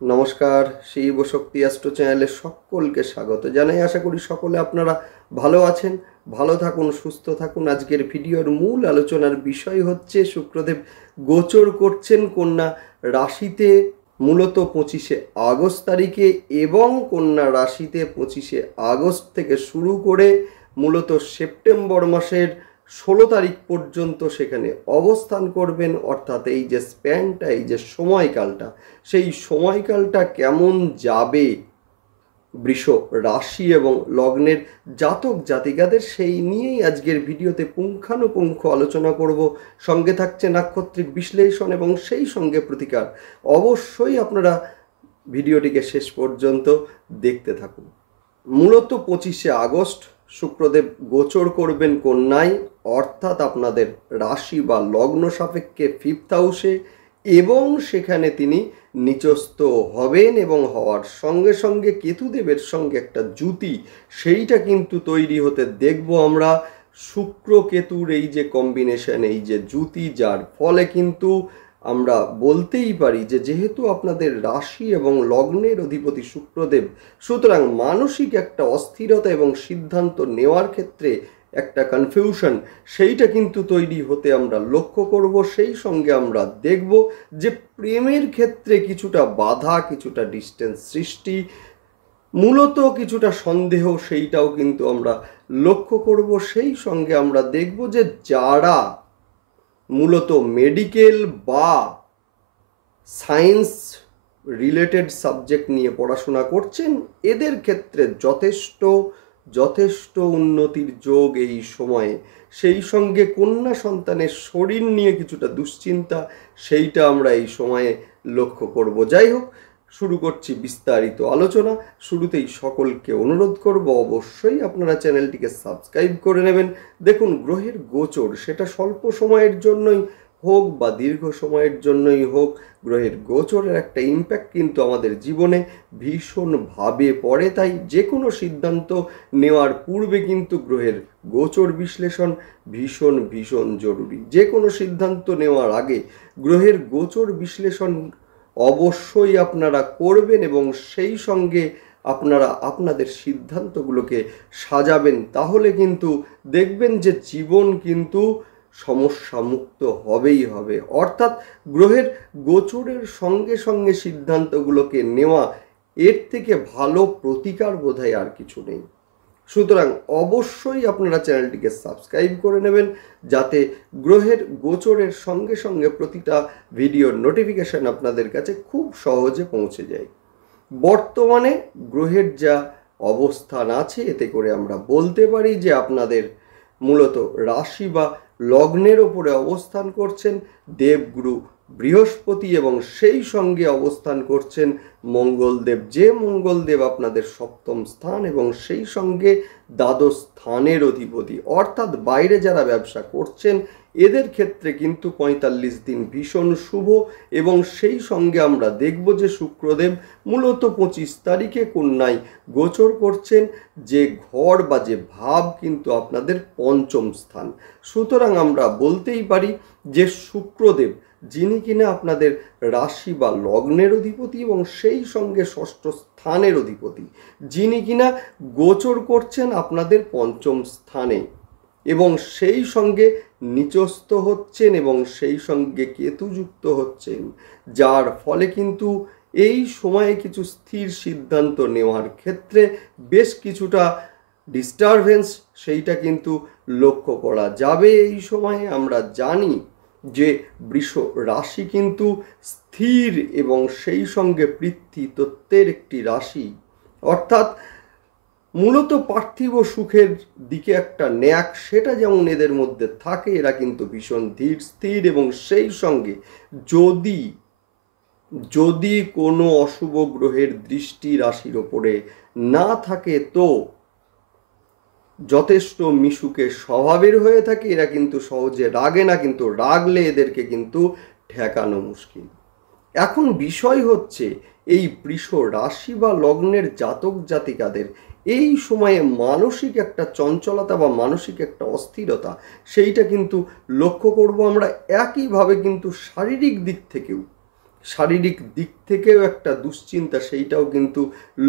নমস্কার, শিব শক্তি অ্যাস্ট্রো চ্যানেলে সকলকে স্বাগত জানাই। আশা করি সকলে আপনারা ভালো আছেন, ভালো থাকুন, সুস্থ থাকুন। আজকের ভিডিওর মূল আলোচনার বিষয় হচ্ছে শুক্রদেব গোচর করছেন কন্যা রাশিতে মূলত 25শে আগস্ট তারিখে, এবং কন্যা রাশিতে 25শে আগস্ট থেকে শুরু করে মূলত সেপ্টেম্বর মাসের 16 তারিখ পর্যন্ত সেখানে অবস্থান করবেন। অর্থাৎ এই যে স্প্যানটা, এই যে সময়কালটা, সেই সময়কালটা কেমন যাবে বৃষ রাশি এবং লগ্নের জাতক জাতিকাদের, সেই নিয়েই আজকের ভিডিওতে পুঙ্খানুপুঙ্খ আলোচনা করব। সঙ্গে থাকছে নাক্ষত্রিক বিশ্লেষণ এবং সেই সঙ্গে প্রতিকার। অবশ্যই আপনারা ভিডিওটিকে শেষ পর্যন্ত দেখতে থাকুন। মূলত 25শে আগস্ট শুক্রদেব গোচর করবেন কন্যায়, অর্থাৎ আপনাদের রাশি বা লগ্ন সাপেক্ষে 5th হাউসে, এবং সেখানে তিনি নিচস্থ হবেন এবং হওয়ার সঙ্গে সঙ্গে কেতুদেবের সঙ্গে একটা জুতি সেইটা কিন্তু তৈরি হতে দেখব আমরা। শুক্র কেতুর এই যে কম্বিনেশন, এই যে জুতি, যার ফলে কিন্তু আমরা বলতেই পারি যে যেহেতু আপনাদের রাশি এবং লগ্নের অধিপতি শুক্রদেব, সুতরাং মানসিক একটা অস্থিরতা এবং সিদ্ধান্ত নেওয়ার ক্ষেত্রে একটা কনফিউশন সেইটা কিন্তু তৈরি হতে আমরা লক্ষ্য করব। সেই সঙ্গে আমরা দেখব যে প্রেমের ক্ষেত্রে কিছুটা বাধা, কিছুটা ডিস্টেন্স সৃষ্টি, মূলত কিছুটা সন্দেহ, সেইটাও কিন্তু আমরা লক্ষ্য করব। সেই সঙ্গে আমরা দেখব যে যারা মূলত মেডিকেল বা সায়েন্স রিলেটেড সাবজেক্ট নিয়ে পড়াশোনা করছেন, এদের ক্ষেত্রে যথেষ্ট উন্নতির যোগ এই সময়ে। সেই সঙ্গে কন্যা সন্তানের শরীর নিয়ে কিছুটা দুশ্চিন্তা, সেইটা আমরা এই সময়ে লক্ষ্য করব। যাই হোক, শুরু করছি বিস্তারিত আলোচনা। শুরুতেই সকলকে অনুরোধ করব অবশ্যই আপনারা চ্যানেলটিকে সাবস্ক্রাইব করে নেবেন। দেখুন, গ্রহের গোচর সেটা স্বল্প সময়ের জন্যই হোক বা দীর্ঘ সময়ের জন্যই হোক, গ্রহের গোচরের একটা ইম্প্যাক্ট কিন্তু আমাদের জীবনে ভীষণভাবে পড়ে। তাই যে কোনো সিদ্ধান্ত নেওয়ার পূর্বে কিন্তু গ্রহের গোচর বিশ্লেষণ ভীষণ জরুরি। যে কোনো সিদ্ধান্ত নেওয়ার আগে গ্রহের গোচর বিশ্লেষণ অবশ্যই আপনারা করবেন এবং সেই সঙ্গে আপনারা আপনাদের সিদ্ধান্তগুলোকে সাজাবেন। তাহলে কিন্তু দেখবেন যে জীবন কিন্তু সমস্যা মুক্ত হবেই হবে। অর্থাৎ গ্রহের গোচরের সঙ্গে সঙ্গে সিদ্ধান্তগুলোকে নেওয়া, এর থেকে ভালো প্রতিকার বোধহয় আর কিছু নেই। সুতরাং অবশ্যই আপনারা চ্যানেলটিকে সাবস্ক্রাইব করে নেবেন, যাতে গ্রহের গোচরের সঙ্গে সঙ্গে প্রতিটা ভিডিওর নোটিফিকেশন আপনাদের কাছে খুব সহজে পৌঁছে যায়। বর্তমানে গ্রহের যা অবস্থান আছে, এতে করে আমরা বলতে পারি যে আপনাদের মূলত রাশি বা লগ্নের ওপরে অবস্থান করছেন দেবগুরু বৃহস্পতি, এবং সেই সঙ্গে অবস্থান করছেন মঙ্গলদেব, যে মঙ্গলদেব আপনাদের সপ্তম স্থান এবং সেই সঙ্গে দ্বাদশ স্থানের অধিপতি। অর্থাৎ বাইরে যারা ব্যবসা করছেন এদের ক্ষেত্রে কিন্তু 45 দিন ভীষণ শুভ। এবং সেই সঙ্গে আমরা দেখব যে শুক্রদেব মূলত 25 তারিখে কন্যায় গোচর করছেন, যে ঘর বা যে ভাব কিন্তু আপনাদের পঞ্চম স্থান। সুতরাং আমরা বলতেই পারি যে শুক্রদেব, যিনি কিনা আপনাদের রাশি বা লগ্নের অধিপতি এবং সেই সঙ্গে ষষ্ঠ স্থানের অধিপতি, যিনি কিনা গোচর করছেন আপনাদের পঞ্চম স্থানে এবং সেই সঙ্গে নিচস্থ হচ্ছেন এবং সেই সঙ্গে কেতুযুক্ত হচ্ছেন, যার ফলে কিন্তু এই সময়ে কিছু স্থির সিদ্ধান্ত নেওয়ার ক্ষেত্রে বেশ কিছুটা ডিস্টারবেন্স সেইটা কিন্তু লক্ষ্য করা যাবে। এই সময়ে আমরা জানি যে বৃষ রাশি কিন্তু স্থির এবং সেই সঙ্গে পৃথ্বী তত্ত্বের একটি রাশি। অর্থাৎ মূলত পার্থিব সুখের দিকে একটা ন্যাক সেটা যেমন এদের মধ্যে থাকে, এরা কিন্তু ভীষণ ধীর স্থির, এবং সেই সঙ্গে যদি যদি কোনো অশুভ গ্রহের দৃষ্টি রাশির ওপরে না থাকে তো যথেষ্ট মিশুকে স্বভাবের হয়ে থাকে। এরা কিন্তু সহজে রাগে না, কিন্তু রাগলে এদেরকে কিন্তু ঠেকানো মুশকিল। এখন বিষয় হচ্ছে এই বৃষ রাশি বা লগ্নের জাতক জাতিকাদের এই সময়ে মানসিক একটা চঞ্চলতা বা মানসিক একটা অস্থিরতা সেইটা কিন্তু লক্ষ্য করব আমরা। একইভাবে কিন্তু শারীরিক দিক থেকেও শারীরিক দিক থেকেও একটা দুশ্চিন্তা সেইটাও কিন্তু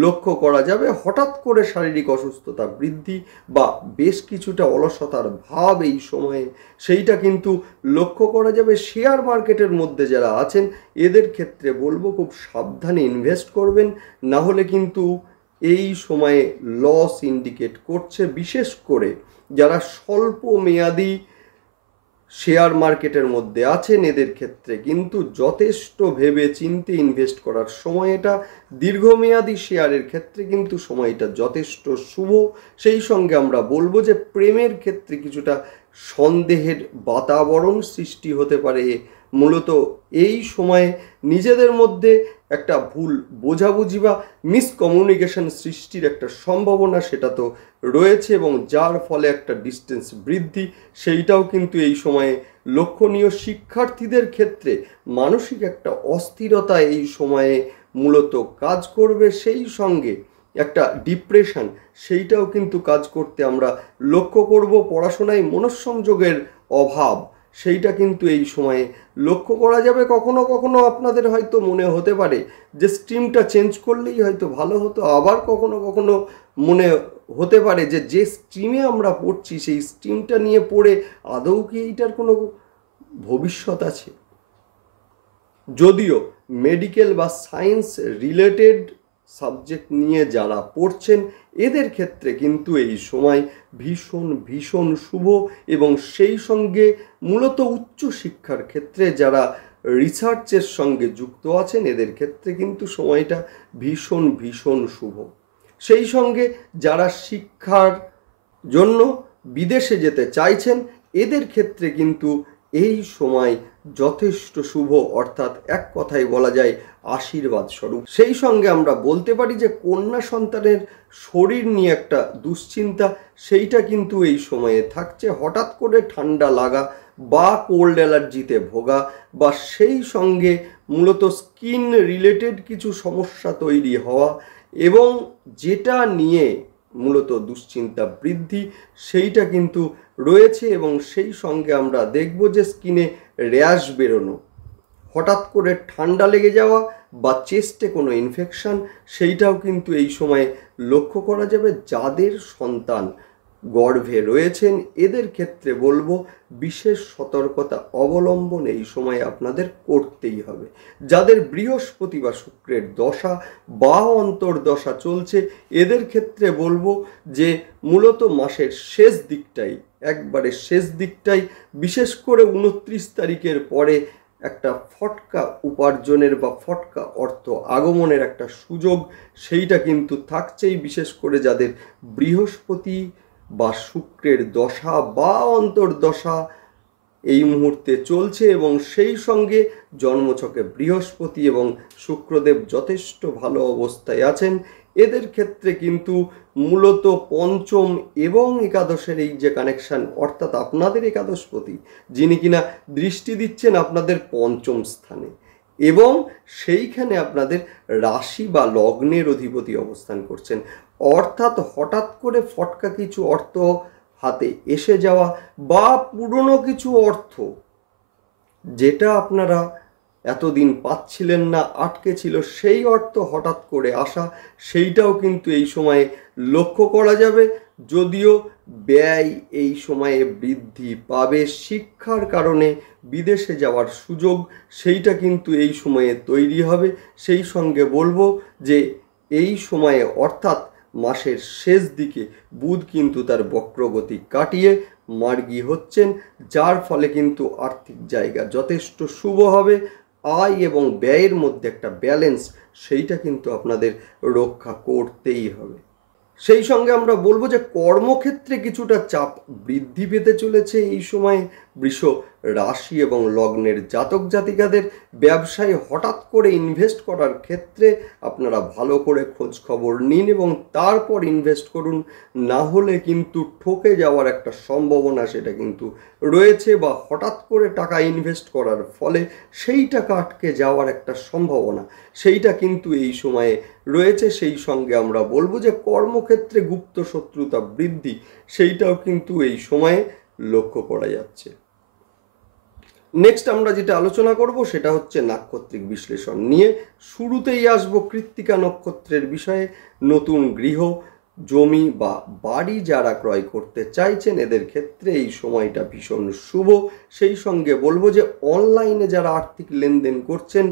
লক্ষ্য করা যাবে। হঠাৎ করে শারীরিক অসুস্থতা বৃদ্ধি বা বেশ কিছুটা অলসতার ভাব এই সময়ে সেইটা কিন্তু লক্ষ্য করা যাবে। শেয়ার মার্কেটের মধ্যে যারা আছেন এদের ক্ষেত্রে বলবো খুব সাবধানে ইনভেস্ট করবেন, না হলে কিন্তু এই সময়ে লস ইন্ডিকেট করছে। বিশেষ করে যারা স্বল্প মেয়াদি শেয়ার মার্কেটের মধ্যে আছেন এদের ক্ষেত্রে কিন্তু যথেষ্ট ভেবে চিন্তে ইনভেস্ট করার সময় এটা। দীর্ঘমেয়াদী শেয়ারের ক্ষেত্রে কিন্তু সময়টা যথেষ্ট শুভ। সেই সঙ্গে আমরা বলবো যে প্রেমের ক্ষেত্রে কিছুটা সন্দেহের বাতাবরণ সৃষ্টি হতে পারে। মূলত এই সময়ে নিজেদের মধ্যে একটা ভুল বোঝাবুঝি বা মিসকমিউনিকেশন সৃষ্টির একটা সম্ভাবনা সেটা তো রয়েছে, এবং যার ফলে একটা ডিস্টেন্স বৃদ্ধি সেইটাও কিন্তু এই সময়ে লক্ষণীয়। শিক্ষার্থীদের ক্ষেত্রে মানসিক একটা অস্থিরতা এই সময়ে মূলত কাজ করবে। সেই সঙ্গে একটা ডিপ্রেশন সেইটাও কিন্তু কাজ করতে আমরা লক্ষ্য করব। পড়াশোনায় মনঃসংযোগের অভাব সেইটা কিন্তু এই সময়ে লক্ষ্য করা যাবে। কখনো কখনো আপনাদের হয়তো মনে হতে পারে যে স্ট্রিমটা চেঞ্জ করলেই হয়তো ভালো হতো, আবার কখনো কখনো মনে হতে পারে যে যে স্ট্রিমে আমরা পড়ছি সেই স্ট্রিমটা নিয়ে পড়ে আদৌ কি এইটার কোনো ভবিষ্যৎ আছে। যদিও মেডিকেল বা সায়েন্স রিলেটেড সাবজেক্ট নিয়ে যারা পড়ছেন এদের ক্ষেত্রে কিন্তু এই সময় ভীষণ ভীষণ শুভ, এবং সেই সঙ্গে মূলত উচ্চশিক্ষার ক্ষেত্রে যারা রিসার্চের সঙ্গে যুক্ত আছেন এদের ক্ষেত্রে কিন্তু সময়টা ভীষণ ভীষণ শুভ। সেই সঙ্গে যারা শিক্ষার জন্য বিদেশে যেতে চাইছেন এদের ক্ষেত্রে কিন্তু এই সময় যথেষ্ট শুভ, অর্থাৎ এক কথায় বলা যায় আশীর্বাদ স্বরূপ। সেই সঙ্গে আমরা বলতে পারি যে কন্যা সন্তানের শরীর নিয়ে একটা দুশ্চিন্তা সেইটা কিন্তু এই সময়ে থাকছে। হঠাৎ করে ঠান্ডা লাগা বা কোল্ড অ্যালার্জিতে ভোগা বা সেই সঙ্গে মূলত স্কিন রিলেটেড কিছু সমস্যা তৈরি হওয়া, এবং যেটা নিয়ে মূলত দুশ্চিন্তা বৃদ্ধি সেইটা কিন্তু রয়েছে। এবং সেই সঙ্গে আমরা দেখব যে স্কিনে র্যাশ বেরোনো, হঠাৎ করে ঠান্ডা লেগে যাওয়া বা চেস্টে কোনো ইনফেকশন সেইটাও কিন্তু এই সময়ে লক্ষ্য করা যাবে। যাদের সন্তান গর্ভে রয়েছেন এদের ক্ষেত্রে বলবো বিশেষ সতর্কতা অবলম্বন এই সময় আপনাদের করতেই হবে। যাদের বৃহস্পতি বা শুক্রের দশা বা অন্তর্দশা চলছে এদের ক্ষেত্রে বলবো যে মূলত মাসের শেষ দিকটাই, একবারে শেষ দিকটাই, বিশেষ করে 29 তারিখের পরে একটা ফটকা উপার্জনের বা ফটকা অর্থ আগমনের একটা সুযোগ সেইটা কিন্তু থাকছেই। বিশেষ করে যাদের বৃহস্পতি বা শুক্রের দশা বা অন্তর্দশা এই মুহূর্তে চলছে এবং সেই সঙ্গে জন্মছকে বৃহস্পতি এবং শুক্রদেব যথেষ্ট ভালো অবস্থায় আছেন, এদের ক্ষেত্রে কিন্তু মূলত পঞ্চম এবং একাদশের এই যে কানেকশন, অর্থাৎ আপনাদের একাদশপতি যিনি কিনা দৃষ্টি দিচ্ছেন আপনাদের পঞ্চম স্থানে এবং সেইখানে আপনাদের রাশি বা লগ্নের অধিপতি অবস্থান করছেন, অর্থাৎ হঠাৎ করে ফটকা কিছু অর্থ হাতে এসে যাওয়া বা পুরনো কিছু অর্থ যেটা আপনারা এতদিন পাচ্ছিলেন না, আটকে ছিল, সেই অর্থ হঠাৎ করে আসা সেইটাও কিন্তু এই সময়ে লক্ষ্য করা যাবে। যদিও ব্যয় এই সময়ে বৃদ্ধি পাবে, শিক্ষার কারণে বিদেশে যাওয়ার সুযোগ সেইটা কিন্তু এই সময়ে তৈরি হবে। সেই সঙ্গে বলবো যে এই সময়ে অর্থাৎ মাসের শেষ দিকে বুধ কিন্তু তার বক্রগতি কাটিয়ে মার্গী হচ্ছেন, যার ফলে কিন্তু আর্থিক জায়গা যথেষ্ট শুভ হবে। আয় এবং ব্যয়ের মধ্যে একটা ব্যালেন্স সেইটা কিন্তু আপনাদের রক্ষা করতেই হবে। সেই সঙ্গে আমরা বলবো যে কর্মক্ষেত্রে কিছুটা চাপ বৃদ্ধি পেতে চলেছে এই সময়ে। বৃষ রাশি এবং লগ্নের জাতক জাতিকাদের ব্যবসায় হঠাৎ করে ইনভেস্ট করার ক্ষেত্রে আপনারা ভালো করে খোঁজ খবর নিন এবং তারপর ইনভেস্ট করুন, না হলে কিন্তু ঠকে যাওয়ার একটা সম্ভাবনা সেটা কিন্তু রয়েছে, বা হঠাৎ করে টাকা ইনভেস্ট করার ফলে সেই টাকা আটকে যাওয়ার একটা সম্ভাবনা সেইটা কিন্তু এই সময়ে রয়েছে। সেই সঙ্গে আমরা বলবো যে কর্মক্ষেত্রে গুপ্ত শত্রুতা বৃদ্ধি সেইটাও কিন্তু এই সময়ে লক্ষ্য করা যাচ্ছে। নেক্সট আমরা যেটা আলোচনা করব সেটা হচ্ছে নাক্ষত্রিক বিশ্লেষণ নিয়ে। শুরুতেই আসবো কৃত্তিকা নক্ষত্রের বিষয়ে। নতুন গৃহ, জমি বা বাড়ি যারা ক্রয় করতে চাইছেন এদের ক্ষেত্রে এই সময়টা ভীষণ শুভ। সেই সঙ্গে বলবো যে অনলাইনে যারা আর্থিক লেনদেন করছেন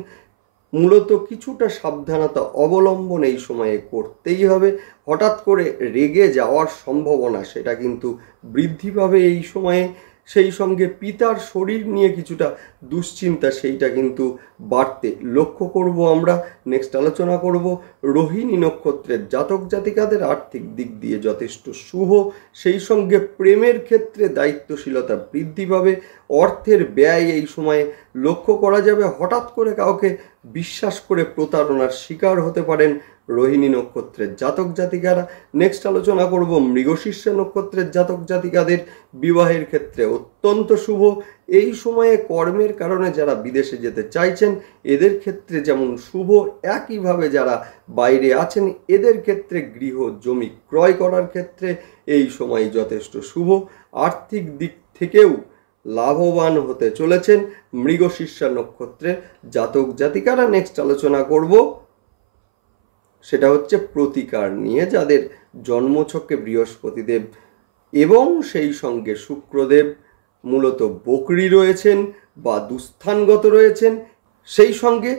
মূলত কিছুটা সাবধানতা অবলম্বন এই সময়ে করতেই হবে। হঠাৎ করে রেগে যাওয়ার সম্ভাবনা সেটা কিন্তু বৃদ্ধি পাবে এই সময়ে। সেই সঙ্গে পিতার শরীর নিয়ে কিছুটা দুশ্চিন্তা সেইটা কিন্তু বাড়তে লক্ষ্য করব আমরা। নেক্সট আলোচনা করব রোহিণী নক্ষত্রের জাতক জাতিকাদের আর্থিক দিক দিয়ে যথেষ্ট শুভ। সেই সঙ্গে প্রেমের ক্ষেত্রে দায়িত্বশীলতা বৃদ্ধি পাবে। অর্থের ব্যয় এই সময়ে লক্ষ্য করা যাবে। হঠাৎ করে কাউকে বিশ্বাস করে প্রতারণার শিকার হতে পারেন রোহিণী নক্ষত্রের জাতক জাতিকারা। নেক্সট আলোচনা করব মৃগশীর্ষ নক্ষত্রের জাতক জাতিকাদের বিবাহের ক্ষেত্রে অত্যন্ত শুভ। এই সময়ে কর্মের কারণে যারা বিদেশে যেতে চাইছেন এদের ক্ষেত্রে যেমন শুভ, একইভাবে যারা বাইরে আছেন এদের ক্ষেত্রে গৃহ জমি ক্রয় করার ক্ষেত্রে এই সময় যথেষ্ট শুভ। আর্থিক দিক থেকেও লাভবান হতে চলেছেন মৃগশীর্ষ নক্ষত্রের জাতক জাতিকারা। নেক্সট আলোচনা করব সেটা হচ্ছে প্রতিকার নিয়ে। যাদের জন্মছকে বৃহস্পতিদেব এবং সেই সঙ্গে শুক্রদেব মূলত বকরি রয়েছেন বা দুস্থানগত রয়েছেন, সেই সঙ্গে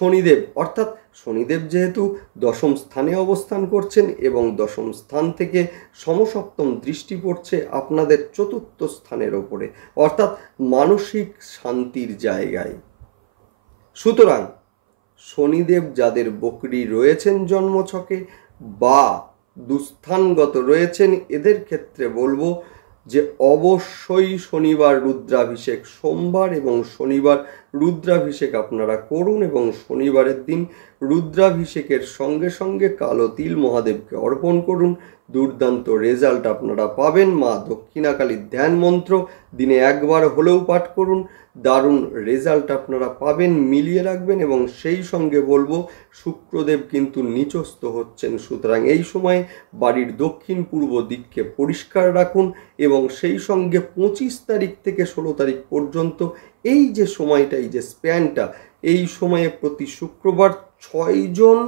শনিদেব, অর্থাৎ শনিদেব যেহেতু দশম স্থানে অবস্থান করছেন এবং দশম স্থান থেকে সমসপ্তম দৃষ্টি পড়ছে আপনাদের চতুর্থ স্থানের ওপরে, অর্থাৎ মানসিক শান্তির জায়গায়। সুতরাং শনিদেব যাদের বকরি রয়েছেন জন্মছকে বা দুস্থানগত রয়েছেন এদের ক্ষেত্রে বলবো যে অবশ্যই শনিবার রুদ্রাভিষেক, সোমবার এবং শনিবার রুদ্রাভিষেক আপনারা করুন এবং শনিবারের দিন রুদ্রাভিষেকের সঙ্গে সঙ্গে কালো তিল মহাদেবকে অর্পণ করুন। দুর্দান্ত রেজাল্ট আপনারা পাবেন। মা দক্ষিণাকালীর ধ্যান মন্ত্র দিনে একবার হলেও পাঠ করুন, দারুণ রেজাল্ট আপনারা পাবেন। মিলিয়ে রাখবেন। এবং সেই সঙ্গে বলবো শুক্রদেব কিন্তু নিচস্থ হচ্ছেন, সুতরাং এই সময় বাড়ির দক্ষিণ পূর্ব দিককে পরিষ্কার রাখুন। এবং সেই সঙ্গে 25 তারিখ থেকে 16 তারিখ পর্যন্ত এই যে সময়টা, এই যে স্প্যানটা, এই সময়ে প্রতি শুক্রবার 6 জন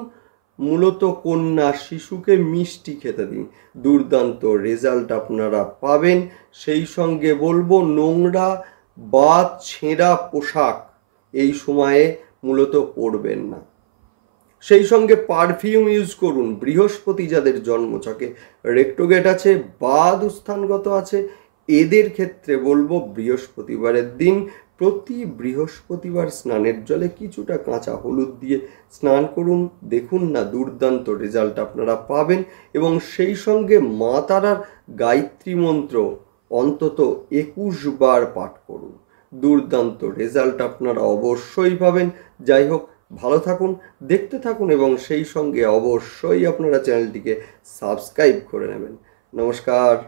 মূলত কন্যা শিশুকে মিষ্টি খেতে দিন, দুর্দান্ত রেজাল্ট আপনারা পাবেন। সেই সঙ্গে বলবো নোংরা বা ছেঁড়া পোশাক এই সময়ে মূলত পরবেন না। সেই সঙ্গে পারফিউম ইউজ করুন। বৃহস্পতি যাদের জন্মছকে রেক্টোগেট আছে বা দুস্থানগত আছে এদের ক্ষেত্রে বলবো বৃহস্পতিবারের দিন প্রতি বৃহস্পতিবার স্নানের জলে কিছুটা কাঁচা হলুদ দিয়ে স্নান করুন। দেখুন না দুর্দান্ত রেজাল্ট আপনারা পাবেন। এবং সেই সঙ্গে মা তারার গায়ত্রী মন্ত্র অন্তত 21 বার পাঠ করুন, দুর্দান্ত রেজাল্ট আপনারা অবশ্যই পাবেন। যাই হোক, ভালো থাকুন, দেখতে থাকুন এবং সেই সঙ্গে অবশ্যই আপনারা চ্যানেলটিকে সাবস্ক্রাইব করে নেবেন। নমস্কার।